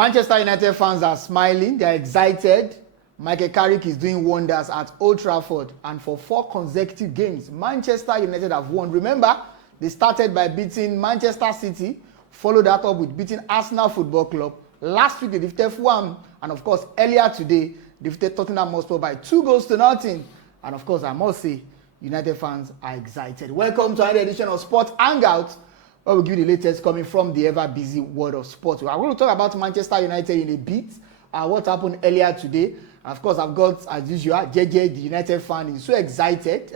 Manchester United fans are smiling. They are excited. Michael Carrick is doing wonders at Old Trafford. And for 4 consecutive games, Manchester United have won. Remember, they started by beating Manchester City, followed that up with beating Arsenal Football Club. Last week, they defeated Fulham. And of course, earlier today, they defeated Tottenham Hotspur by 2-0. And of course, I must say, United fans are excited. Welcome to another edition of Sport Hangout, where we give you the latest coming from the ever-busy world of sport. We are going to talk about Manchester United in a bit, what happened earlier today. And of course, I've got, as usual, JJ, the United fan, is so excited.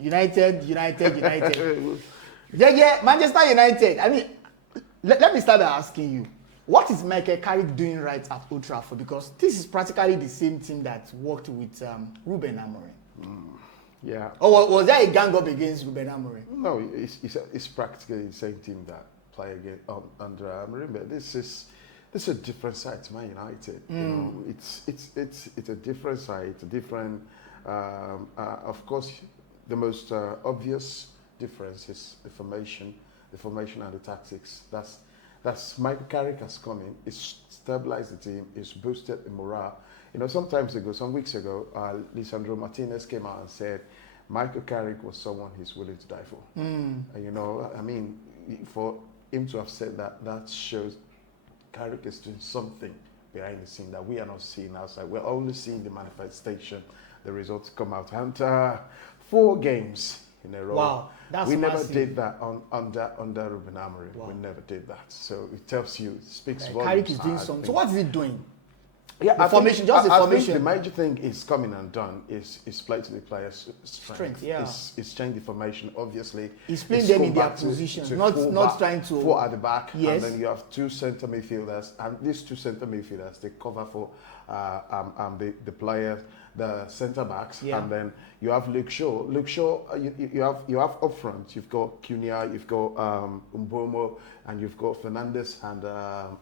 United. JJ, Manchester United. I mean, let me start by asking you, what is Michael Carrick doing right at Old Trafford? Because this is practically the same team that worked with Ruben Amorim. Yeah. Or was there a gang up against Ruben Amorim? No, it's practically the same team that play again under Amorim, but this is a different side to Man United. You know, it's a different side. It's a different. Of course, the most obvious difference is the formation and the tactics. That's Michael Carrick has come in. It's stabilized the team. It's boosted the morale. You know, some weeks ago, Lisandro Martinez came out and said Michael Carrick was someone he's willing to die for. And, you know, I mean, for him to have said that, that shows Carrick is doing something behind the scene that we are not seeing outside. We're only seeing the manifestation, the results come out. And 4 games in a row. Wow, that's we massive. never did that under Ruben Amorim. Wow. We never did that. So it tells you, it speaks volumes. Carrick is doing something. So what is he doing? Yeah, the formation. I think the major thing is coming and done is play to the players' strength. Yeah. It's change the formation. Obviously, he's playing them in their positions, not trying to 4 at the back. Yes. And then you have 2 centre midfielders, and these 2 centre midfielders they cover for the players, the centre backs, and then you have Luke Shaw. Luke Shaw, you have up front. You've got Cunha, you've got Mbomo, and you've got Fernandes and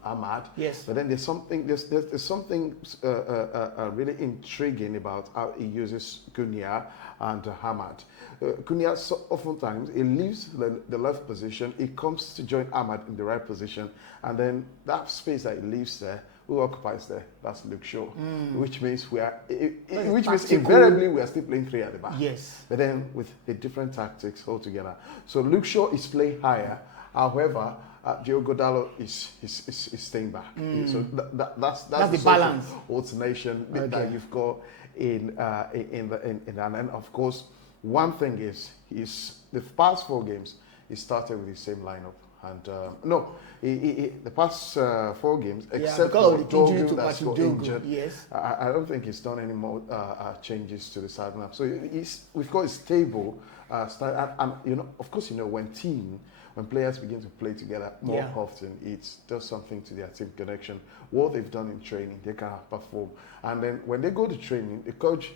Ahmad. Yes. But then there's something really intriguing about how he uses Cunha and Ahmad. Cunha oftentimes he leaves the left position. He comes to join Ahmad in the right position, and then that space that he leaves there, who occupies there? That's Luke Shaw, which means invariably we are still playing 3 at the back. Yes. But then with the different tactics altogether. So Luke Shaw is playing higher. However, Diogo Dalot is staying back. So that's the balance alternation that you've got in and then of course one thing is the past 4 games he started with the same lineup. And the past 4 games, except for Dogu that's got injured, yes. I don't think he's done any more changes to the side lineup. So we've got a stable style. And you know, of course, you know, when players begin to play together more often, it does something to their team connection. What they've done in training, they can perform. And then when they go to training, the coach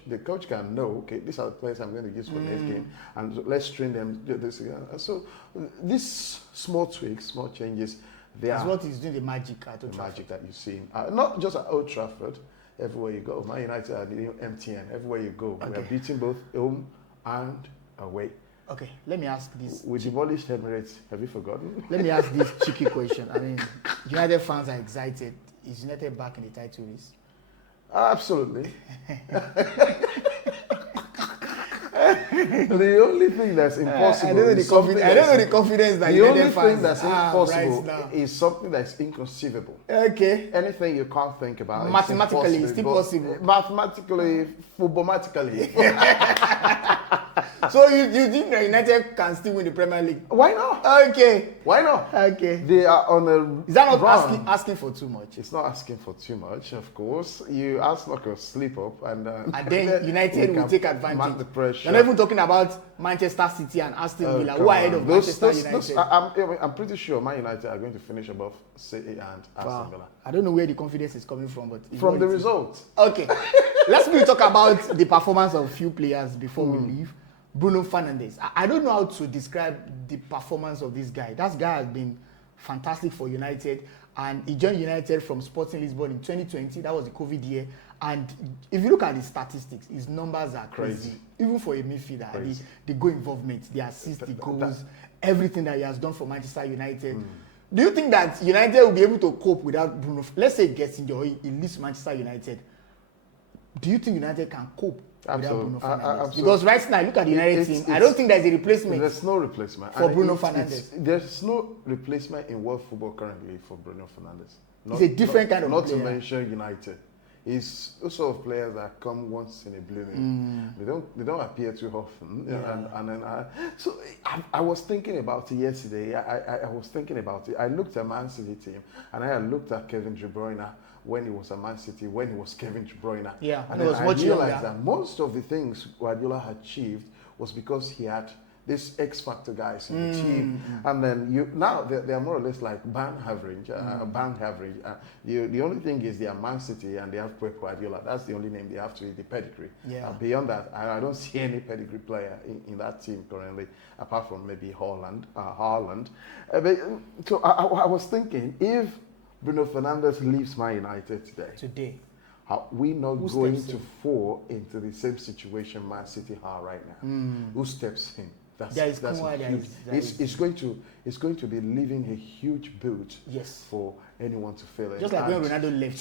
can know, okay, these are the players I'm going to use for next game, and let's train them. So these small tweaks, small changes, that's what is doing the magic at Old Trafford. Magic that you see, not just at Old Trafford. Everywhere you go, Man United are the new MTN. Everywhere you go, we are beating both home and away. Okay, let me ask this. We demolished Emirates. Have you forgotten? Let me ask this cheeky question. I mean, United fans are excited. Is United back in the title race? Absolutely. The only thing that's impossible. I don't know the confidence that United fans. The only thing that's impossible right is something that's inconceivable. Okay. Anything you can't think about. Mathematically, it's still possible. Mathematically, footballmatically. So you think that United can still win the Premier League? Why not? Okay. Why not? Okay. They are on a. Is that not asking for too much? It's not asking for too much, of course. You ask like a sleep up, and then United will take advantage. The pressure. You're not even talking about Manchester City and Aston Villa, who are ahead of Manchester United. I'm pretty sure Man United are going to finish above City and Aston Villa. I don't know where the confidence is coming from, but from the results. Okay. Let's talk about the performance of a few players before we leave. Bruno Fernandes. I don't know how to describe the performance of this guy. That guy has been fantastic for United, and he joined United from Sporting Lisbon in 2020. That was the COVID year. And if you look at the statistics, his numbers are crazy. Even for a midfielder, the goal involvement, the assists, the goals, everything that he has done for Manchester United. Do you think that United will be able to cope without Bruno? Let's say he gets injured, he leaves Manchester United. Do you think United can cope without Bruno Fernandes? Because right now, look at the United team. I don't think there's a replacement. There's no replacement for Bruno Fernandes. There's no replacement in world football currently for Bruno Fernandes. It's a different kind of player. Not to mention United. He's the sort of players that come once in a blue moon. They don't appear too often. So I was thinking about it yesterday. I was thinking about it. I looked at Man City team and I looked at Kevin De Bruyne when he was at Man City, when he was Kevin De Bruyne. Yeah, and I realized that most of the things Guardiola had achieved was because he had this X factor guys in the team, and then now they are more or less like band average. The only thing is they are Man City and they have Pep Guardiola. That's the only name they have to eat the pedigree. Yeah. Beyond that, I don't see any pedigree player in that team currently, apart from maybe Haaland. So I was thinking, if Bruno Fernandes leaves Man United today, are we not going to fall into the same situation Man City are right now? Who steps in? It's going to be leaving a huge boot for anyone to fill it. Just like when Ronaldo left.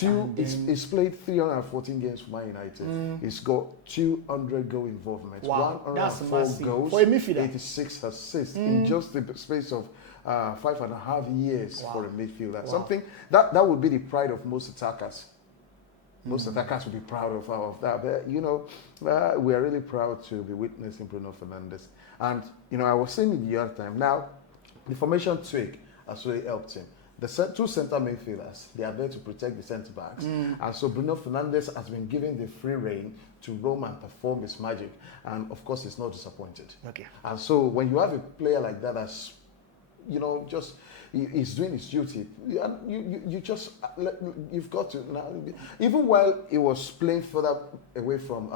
He's played 314 games for Man United. He's got 200 goal involvement, 104 goals, for a midfielder. 86 assists in just the space of 5.5 years for a midfielder. Something that would be the pride of most attackers. Most attackers would be proud of that. But, we are really proud to be witnessing Bruno Fernandes. And, I was saying it the other time. Now, the formation tweak has really helped him. The two center midfielders, they are there to protect the centre backs. And so Bruno Fernandes has been given the free rein to roam and perform his magic. And, of course, he's not disappointed. Okay. And so when you have a player like that that's, he's doing his duty. You've got to now. Even while he was playing further away from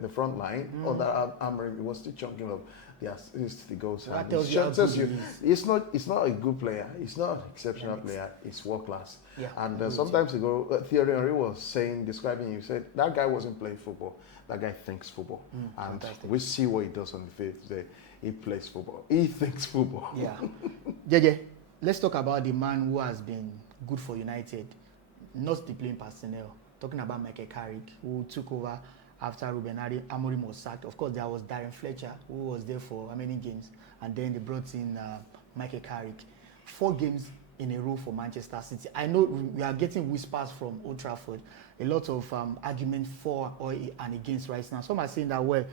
the front line, under Amorim, he was still chunking up the assists, the goals. That tells you he's not a good player. He's not an exceptional player. He's world class. Yeah, and sometimes ago, Thierry Henry was describing him. He said that guy wasn't playing football. That guy thinks football, and fantastic. We see what he does on the field today. He plays football. He thinks football. Yeah, JJ. Let's talk about the man who has been good for United, not the playing personnel. Talking about Michael Carrick, who took over after Ruben Amorim was sacked. Of course, there was Darren Fletcher, who was there for how many games? And then they brought in Michael Carrick. 4 games in a row for Manchester City. I know we are getting whispers from Old Trafford, a lot of arguments for and against right now. Some are saying that, well,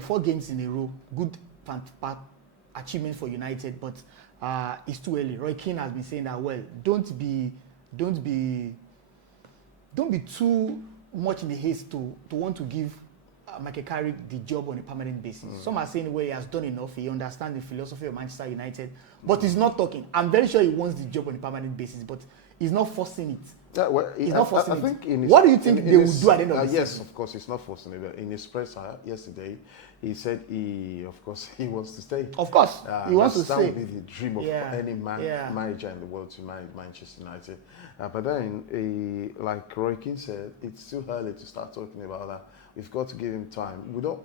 4 games in a row, good achievement for United, but it's too early. Roy Keane has been saying that, well, don't be too much in the haste to want to give Michael Carrick the job on a permanent basis. Some are saying, well, he has done enough. He understands the philosophy of Manchester United, but he's not talking. I'm very sure he wants the job on a permanent basis, but he's not forcing it. He's not forcing it. What do you think they will do at the end of the season? Yes, of course, he's not forcing it. In his presser yesterday, he said he wants to stay. Of course, he wants to stay. That would be the dream of any manager in the world to manage Manchester United. But then, like Roy Keane said, it's too early to start talking about that. We've got to give him time. We don't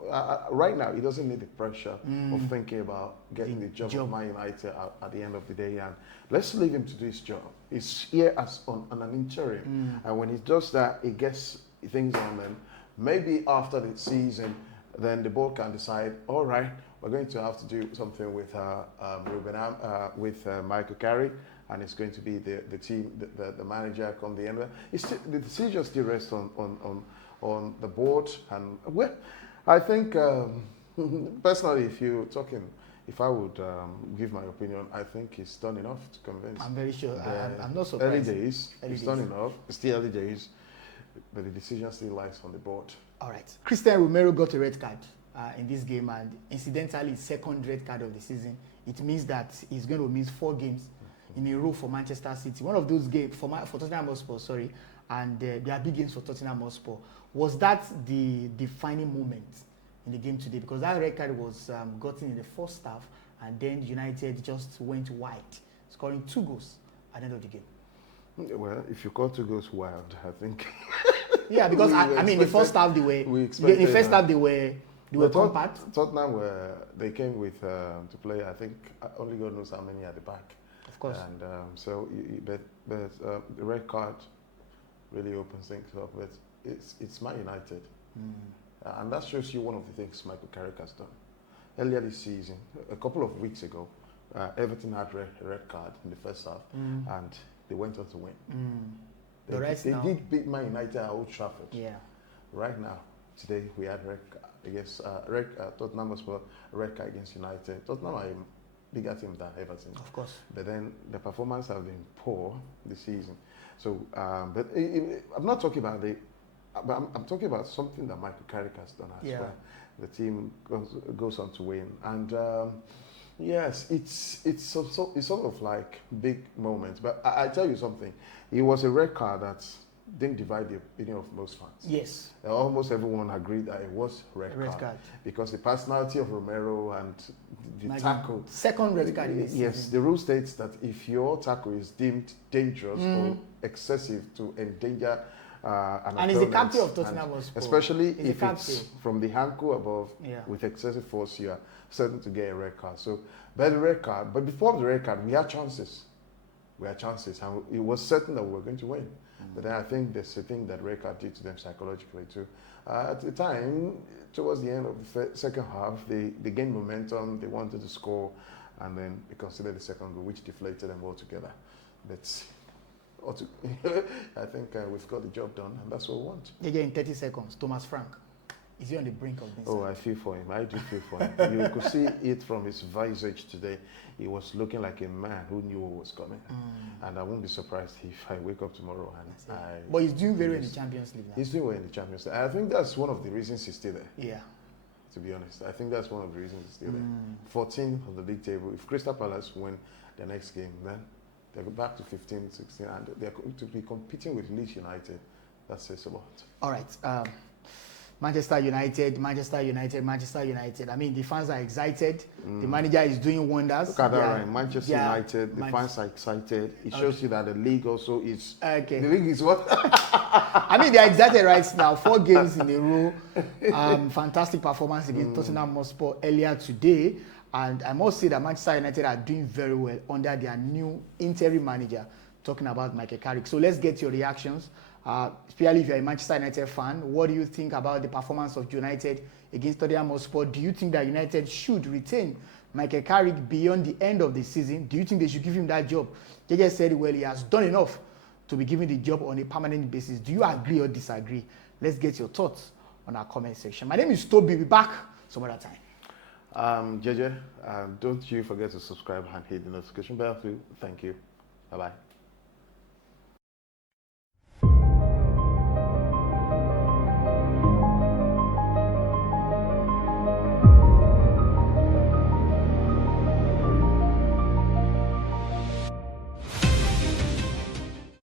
right now. He doesn't need the pressure of thinking about getting the job of Man United at the end of the day. And let's leave him to do his job. He's here as on an interim, and when he does that, he gets things on them. Maybe after the season, then the board can decide. All right, we're going to have to do something with Michael Carrick, and it's going to be the team, the manager come the end. The decision still rests on the board, and well, I think personally, if I would give my opinion, I think he's done enough to convince. I'm very sure. I'm not surprised. He's done enough. It's still early days, but the decision still lies on the board. All right. Christian Romero got a red card in this game, and incidentally, his second red card of the season. It means that he's going to miss 4 games in a row for Manchester City. One of those games for Tottenham Hotspur, and there are big games for Tottenham Hotspur. Was that the defining moment in the game today? Because that red card was gotten in the first half, and then United just went wide, scoring 2 goals at the end of the game. Well, if you call 2 goals wild, I think. Yeah, because the first half they were compact. Tottenham they came with to play. I think only God knows how many at the back. Of course. And but the red card really opens things up. But it's Man United, and that shows you one of the things Michael Carrick has done. Earlier this season, a couple of weeks ago, Everton had a red card in the first half, and they went on to win. They did beat Man United at Old Trafford. Yeah. Right now, today we had red card against Tottenham as well. Red card against United. Tottenham are a bigger team than Everton. Of course. But then the performance have been poor this season. So, but I'm not talking about but I'm talking about something that Michael Carrick has done as well. The team goes on to win, and yes, it's sort of like big moments. But I tell you something, it was a red card that didn't divide the opinion of most fans. Yes. Almost everyone agreed that it was red card because the personality of Romero and the tackle. Second red card. Yes, the rule states that if your tackle is deemed dangerous or excessive to endanger and he's the captain of Tottenham Hotspur. Especially if it's from the ankle above with excessive force, you are certain to get a red card. So, by the red card, but before the red card, we had chances. And it was certain that we were going to win. But then I think there's a thing that red card did to them psychologically too. At the time, towards the end of the second half, they gained momentum, they wanted to score, and then they considered the second goal, which deflated them altogether. But I think we've got the job done, and that's what we want. Again, in 30 seconds, Thomas Frank. Is he on the brink of this? Oh, I feel for him. I do feel for him. You could see it from his visage today. He was looking like a man who knew what was coming. And I won't be surprised if I wake up tomorrow and But he's doing very well in the Champions League now. He's doing well in the Champions League. I think that's one of the reasons he's still there. Yeah. To be honest, I think that's one of the reasons he's still there. 14 on the league table. If Crystal Palace win the next game, then they go back to 15, 16, and they're going to be competing with Leeds United. That says a lot. All right. Manchester United. I mean, the fans are excited. The manager is doing wonders. Look at that, right? Manchester United, the fans are excited. It shows you that the league also is... Okay. The league is what? I mean, they're excited right now. 4 games in a row. Fantastic performance against Tottenham Hotspur earlier today. And I must say that Manchester United are doing very well under their new interim manager, talking about Michael Carrick. So let's get your reactions. Especially if you're a Manchester United fan, what do you think about the performance of United against Tottenham Hotspur? Do you think that United should retain Michael Carrick beyond the end of the season? Do you think they should give him that job? JJ said, well, he has done enough to be given the job on a permanent basis. Do you agree or disagree? Let's get your thoughts on our comment section. My name is Toby. We'll be back some other time. JJ, don't you forget to subscribe and hit the notification bell too. Thank you. Bye-bye.